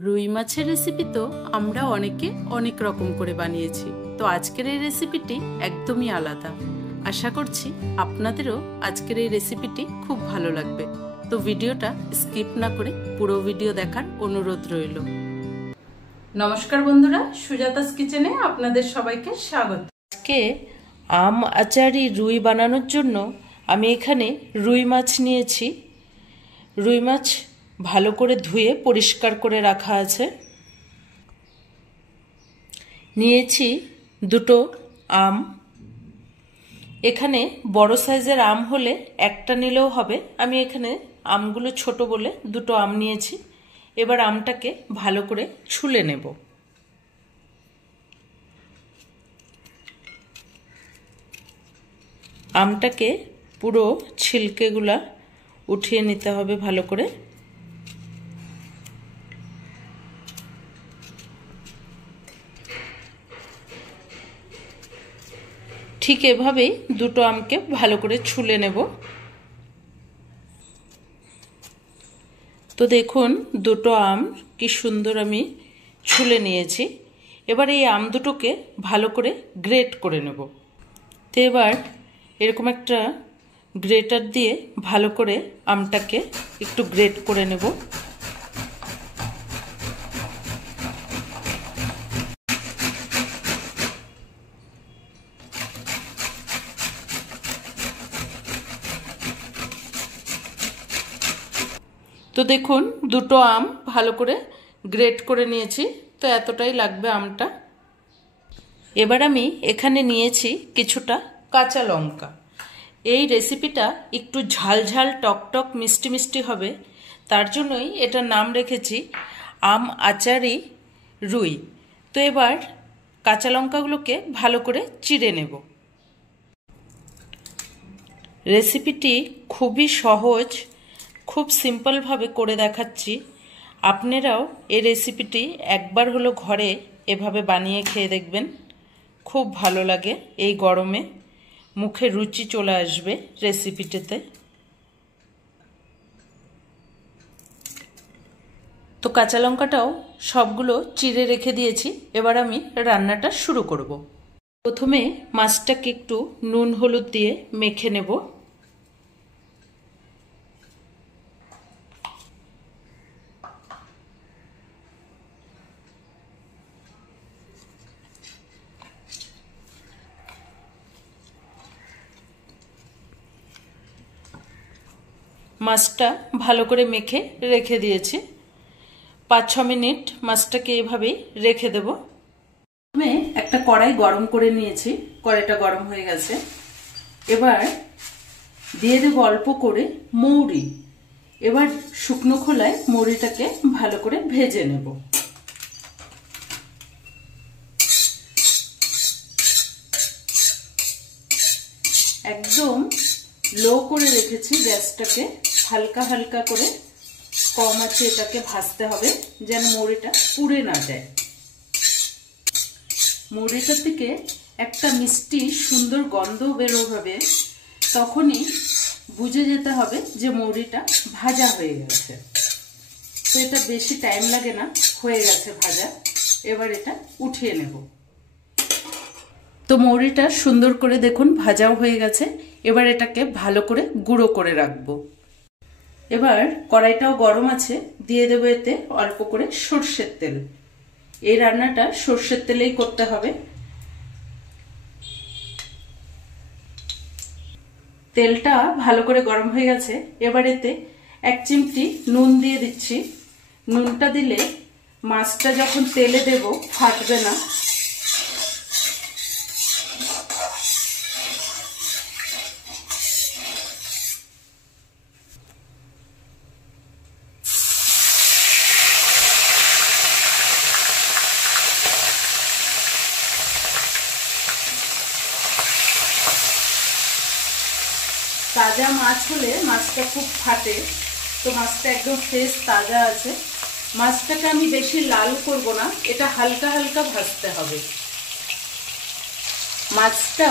রুই মাছের রেসিপি তো আমরা অনেকে অনেক রকম করে বানিয়েছি। তো আজকের এই রেসিপিটি একদমই আলাদা। আশা করছি আপনাদেরও আজকের এই রেসিপিটি খুব ভালো লাগবে। তো ভিডিওটা স্কিপ না করে পুরো ভিডিও দেখার অনুরোধ রইল। নমস্কার বন্ধুরা, সুজাতাস কিচেনে আপনাদের সবাইকে স্বাগত। আজকে আম আচারি রুই বানানোর জন্য আমি এখানে রুই মাছ নিয়েছি। রুই মাছ ভালো করে ধুয়ে পরিষ্কার করে রাখা আছে। নিয়েছি দুটো আম। এখানে বড় সাইজের আম হলে একটা নিলেও হবে, আমি এখানে আমগুলো ছোট বলে দুটো আম নিয়েছি। এবার আমটাকে ভালো করে ছুলে নেব। আমটাকে পুরো ছিলকেগুলা উঠিয়ে নিতে হবে ভালো করে। ঠিক এভাবেই দুটো আমকে ভালো করে ছুলে নেব। তো দেখুন দুটো আম কি সুন্দর আমি ছুলে নিয়েছি। এবার এই আম দুটোকে ভালো করে গ্রেট করে নেব। তো এবার এরকম একটা গ্রেটার দিয়ে ভালো করে আমটাকে একটু গ্রেট করে নেব। তো দেখুন দুটো আম ভালো করে গ্রেট করে নিয়েছি। তো এতটাই লাগবে আমটা। এবার আমি এখানে নিয়েছি কিছুটা কাঁচা লঙ্কা। এই রেসিপিটা একটু ঝাল ঝাল টক টক মিষ্টি মিষ্টি হবে, তার জন্যই এটার নাম রেখেছি আম আচারি রুই। তো এবার কাঁচা লঙ্কাগুলোকে ভালো করে চিড়ে নেব। রেসিপিটি খুবই সহজ, খুব সিম্পলভাবে করে দেখাচ্ছি। আপনারাও এই রেসিপিটি একবার হলো ঘরে এভাবে বানিয়ে খেয়ে দেখবেন, খুব ভালো লাগে। এই গরমে মুখে রুচি চলে আসবে রেসিপিটিতে। তো কাঁচা লঙ্কাটাও সবগুলো চিড়ে রেখে দিয়েছি। এবার আমি রান্নাটা শুরু করব। প্রথমে মাছটাকে একটু নুন হলুদ দিয়ে মেখে নেব। মাছটা ভালো করে মেখে রেখে দিয়েছি। 5-6 মিনিট মাছটাকে এভাবেই রেখে দেব। প্রথমে একটা কড়াই গরম করে নিয়েছি, কড়াইটা গরম হয়ে গেছে। এবার দিয়ে দেব অল্প করে মৌরি। এবার শুকনো খোলায় মৌরিটাকে ভালো করে ভেজে নেব। একদম লো করে রেখেছি গ্যাসটাকে, হালকা হালকা করে কম আছে এটাকে ভাজতে হবে যেন মৌরিটা পুড়ে না যায়। মৌরিটা থেকে একটা মিষ্টি সুন্দর গন্ধ বেরোবে, তখনই বুঝে যেতে হবে যে মৌরিটা ভাজা হয়ে গেছে। তো এটা বেশি টাইম লাগে না, হয়ে গেছে ভাজা। এবার এটা উঠিয়ে নেব। তো মৌরিটা সুন্দর করে দেখুন ভাজাও হয়ে গেছে। এবার এটাকে ভালো করে গুঁড়ো করে রাখবো। এবার কড়াইটাও গরম আছে, দিয়ে দেবো এতে অল্প করে সর্ষের তেল। এই রান্নাটা সর্ষের তেলেই করতে হবে। তেলটা ভালো করে গরম হয়ে গেছে। এবার এতে 1 চিমটি নুন দিয়ে দিচ্ছি। নুনটা দিলে মাছটা যখন তেলে দেব ফাটবে না। তাজা মাছ হলে মাছটা খুব ফাটে, তো মাছটা একদম ফ্রেশ তাজা আছে। মাছটাকে আমি বেশি লাল করব না, এটা হালকা হালকা ভাজতে হবে। মাছটা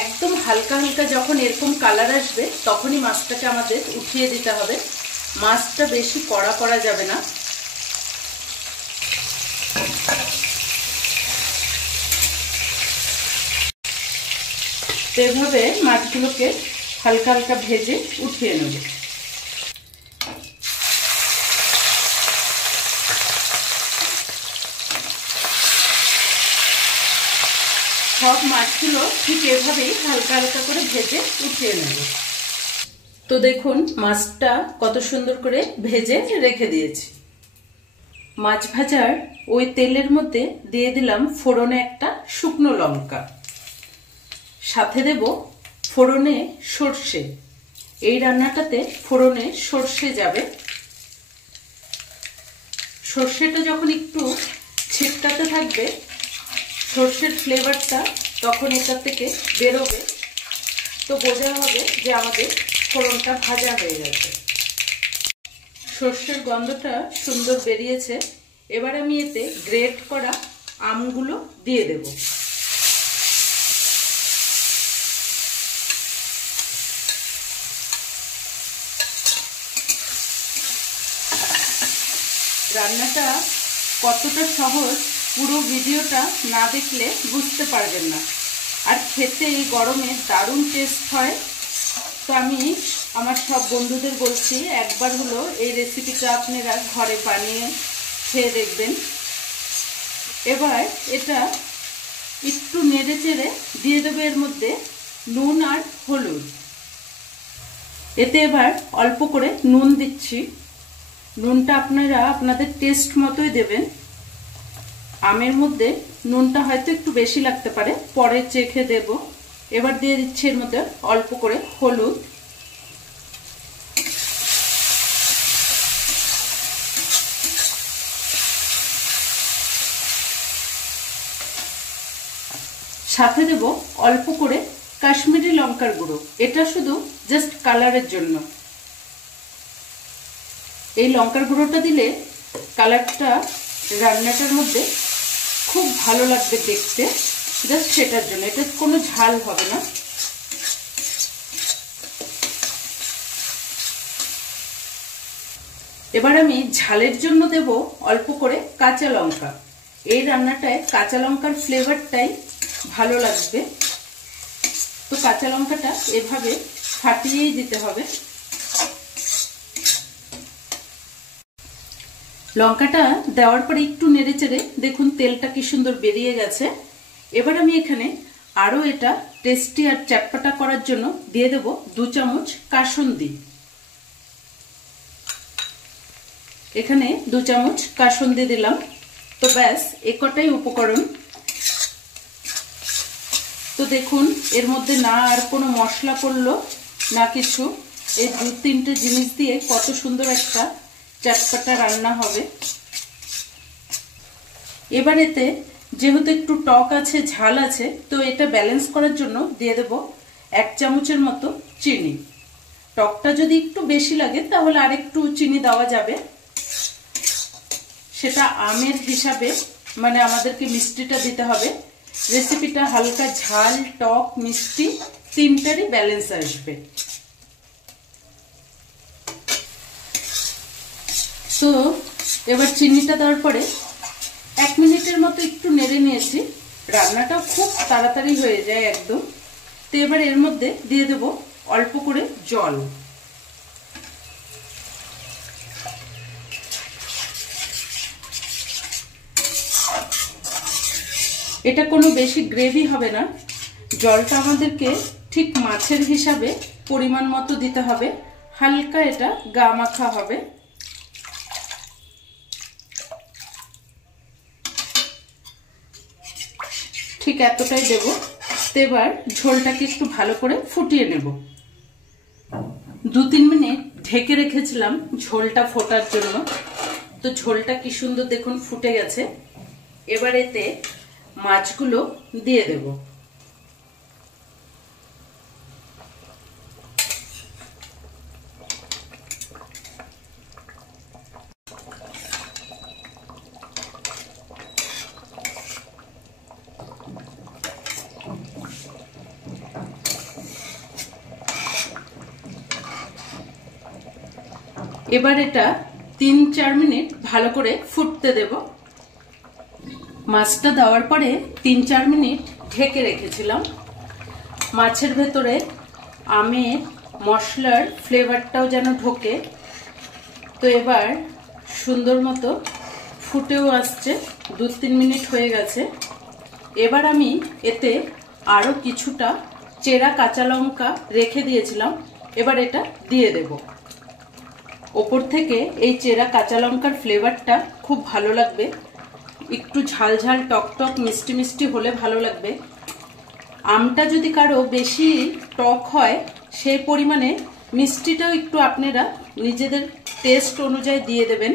একদম হালকা হালকা যখন এরকম কালার আসবে তখনই মাছটাকে আমাদের উঠিয়ে দিতে হবে। মাছটা বেশি কড়া করা যাবে না। তো এভাবে মাছগুলোকে হালকা হালকা ভেজে উঠিয়ে নেব। সব মাছগুলো ঠিক এভাবেই হালকা হালকা করে ভেজে উঠিয়ে নেব। তো দেখুন মাছটা কত সুন্দর করে ভেজে রেখে দিয়েছি। মাছ ভাজার ওই তেলের মধ্যে দিয়ে দিলাম ফোড়নে একটা শুকনো লঙ্কা, সাথে দেব ফোড়নে সর্ষে। এই রান্নাটাতে ফোড়নে সর্ষে যাবে। সর্ষেটা যখন একটু ছিটকাতে থাকবে, সর্ষের ফ্লেভারটা তখন এটা থেকে বেরোবে, তো বোঝা হবে যে আমাদের ফোড়নটা ভাজা হয়ে গেছে। সর্ষের গন্ধটা সুন্দর বেরিয়েছে। এবার আমি এতে গ্রেট করা আমগুলো দিয়ে দেব। রান্নাটা কতটা সহজ পুরো ভিডিওটা না দেখলে বুঝতে পারবেন না। আর খেতে এই গরমে দারুণ টেস্ট হয়। তো আমি আমার সব বন্ধুদের বলছি একবার হলো এই রেসিপিটা আপনারা ঘরে বানিয়ে খেয়ে দেখবেন। এবার এটা একটু নেড়ে চেড়ে দিয়ে দেবো এর মধ্যে নুন আর হলুদ। এতে এবার অল্প করে নুন দিচ্ছি। নুনটা আপনারা আপনাদের টেস্ট মতোই দেবেন। আমের মধ্যে নুনটা হয়তো একটু বেশি লাগতে পারে, পরে চেখে দেব। এবার দিয়ে দিচ্ছি এর মধ্যে অল্প করে হলুদ। সাথে দেব অল্প করে কাশ্মীরি লঙ্কার গুঁড়ো। এটা শুধু জাস্ট কালারের জন্য। এই লঙ্কার গুঁড়োটা দিলে কালারটা রান্নাটার মধ্যে খুব ভালো লাগবে দেখতে, জাস্ট সেটার জন্য। এটা কোনো ঝাল হবে না। এবার আমি ঝালের জন্য দেব অল্প করে কাঁচা লঙ্কা। এই রান্নাটায় কাঁচা লঙ্কার ফ্লেভারটাই ভালো লাগবে। তো কাঁচা লঙ্কাটা এভাবে ফাটিয়েই দিতে হবে। লঙ্কাটা দেওয়ার পরে একটু নেড়ে চেড়ে দেখুন তেলটা কি সুন্দর বেরিয়ে গেছে। এবার আমি এখানে আরো এটা টেস্টি আর চটপটা করার জন্য দিয়ে দেব 2 চামচ কাসুন্দি। এখানে 2 চামচ কাসুন্দি দিলাম। তো ব্যাস এ কটাই উপকরণ। তো দেখুন এর মধ্যে না আর কোনো মশলা পড়লো না কিছু। এই 2-3টে জিনিস দিয়ে কত সুন্দর একটা চটপটা রান্না হবে। এবার এতে যেহেতু একটু টক আছে, ঝাল আছে, তো এটা ব্যালেন্স করার জন্য দিয়ে দেব 1 চামচের মতো চিনি। টকটা যদি একটু বেশি লাগে তাহলে আরেকটু চিনি দেওয়া যাবে। সেটা আমের হিসাবে, মানে আমাদেরকে মিষ্টিটা দিতে হবে। রেসিপিটা হালকা ঝাল, টক, মিষ্টি তিনটারই ব্যালেন্স আসবে। তো এবার চিনিটা দেওয়ার পরে 1 মিনিটের মতো একটু নেড়ে নিয়েছি। রান্নাটা খুব তাড়াতাড়ি হয়ে যায় একদম। তো এবার এর মধ্যে দিয়ে দেব অল্প করে জল। এটা কোনো বেশি গ্রেভি হবে না। জলটা আমাদেরকে ঠিক মাছের হিসাবে পরিমাণ মতো দিতে হবে। হালকা এটা গা মাখা হবে। ঠিক এতটাই দেব। তো এবার ঝোলটাকে একটু ভালো করে ফুটিয়ে নেব। 2-3 মিনিট ঢেকে রেখেছিলাম ঝোলটা ফোটার জন্য। তো ঝোলটা কি সুন্দর দেখুন ফুটে গেছে। এবার এতে মাছগুলো দিয়ে দেব। এবার এটা 3-4 মিনিট ভালো করে ফুটতে দেব। মাছটা দেওয়ার পরে 3-4 মিনিট ঢেকে রেখেছিলাম। মাছের ভেতরে আমের মশলার ফ্লেভারটাও যেন ঢোকে। তো এবার সুন্দর মতো ফুটেও আসছে, 2-3 মিনিট হয়ে গেছে। এবার আমি এতে আরো কিছুটা চেরা কাঁচা লঙ্কা রেখে দিয়েছিলাম, এবার এটা দিয়ে দেব। ওপর থেকে এই চেরা কাঁচা লঙ্কার ফ্লেভারটা খুব ভালো লাগবে, একটু ঝাল ঝাল টক টক মিষ্টি মিষ্টি হলে ভালো লাগবে। আমটা যদি কারো বেশি টক হয় সেই পরিমাণে মিষ্টিটাও একটু আপনারা নিজেদের টেস্ট অনুযায়ী দিয়ে দেবেন।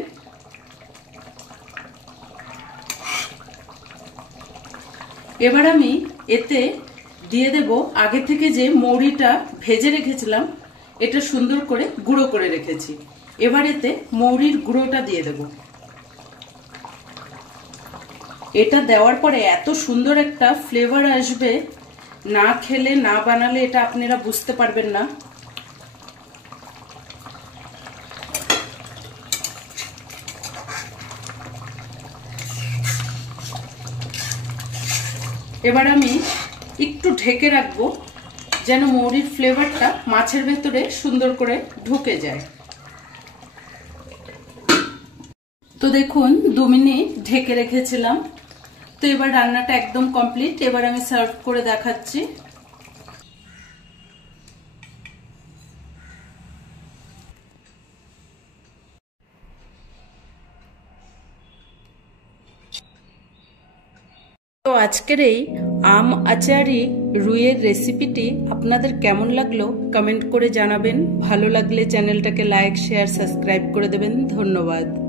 এবার আমি এতে দিয়ে দেব আগে থেকে যে মৌরিটা ভেজে রেখেছিলাম, এটা সুন্দর করে গুঁড়ো করে রেখেছি। এবার এতে মৌরির গুঁড়োটা দিয়ে দেব। এটা দেওয়ার পরে এত সুন্দর একটা ফ্লেভার আসবে, না খেলে না বানালে এটা আপনারা বুঝতে পারবেন না। এবার আমি একটু ঢেকে রাখবো যেন মৌরির ফ্লেভারটা মাছের ভেতরে সুন্দর করে ঢুকে যায়। তো দেখুন 2 মিনিট ঢেকে রেখেছিলাম। তো এবার রান্নাটা একদম কমপ্লিট। এবার আমি সার্ভ করে দেখাচ্ছি। তো আজকের এই আম আচারি রুইয়ের রেসিপিটি আপনাদের কেমন লাগলো কমেন্ট করে জানাবেন। ভালো লাগলে চ্যানেলটাকে লাইক শেয়ার সাবস্ক্রাইব করে দেবেন। ধন্যবাদ।